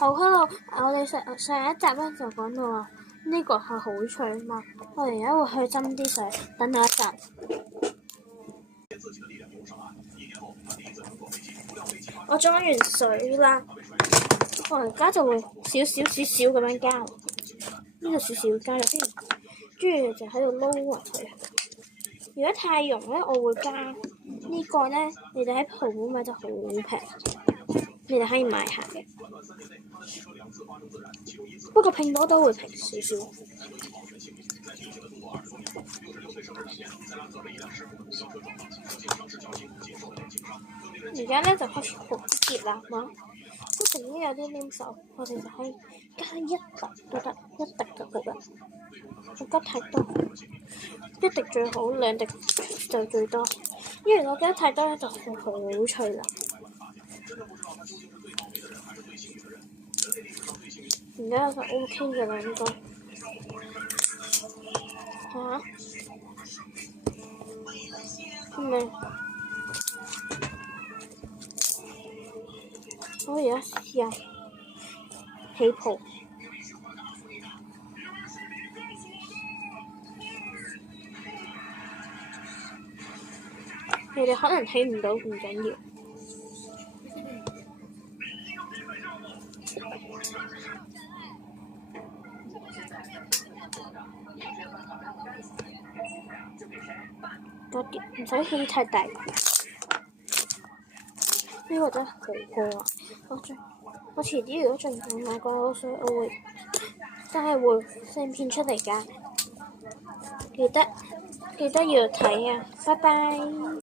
好，hello，我哋上一集咧就講到話呢個係好脆嘛，我哋而家會去斟啲水，等我一陣。我裝完水啦，我而家就會少少咁樣加，呢度少少加咗先，跟住就喺度撈勻佢。如果太溶咧，我會加呢個咧，你哋喺淘寶買就好平，你哋可以買下嘅。不過拼多多會平少少。而家咧就開始好熱啦嘛，之前已經有啲黏手，我哋就可以加一滴都得，一滴就得啦。唔加太多，一滴最好，兩滴就最多。因為我加太多咧就會好脆啦。而家就 OK 嘅啦，應該嚇，係咪？我而家試下起泡，你哋可能睇唔到，唔緊要。多啲，唔使起太大。呢個真係好好啊！我遲啲如果仲想買罐口水，我會真係會 send 片出嚟㗎。記得要睇啊！拜拜。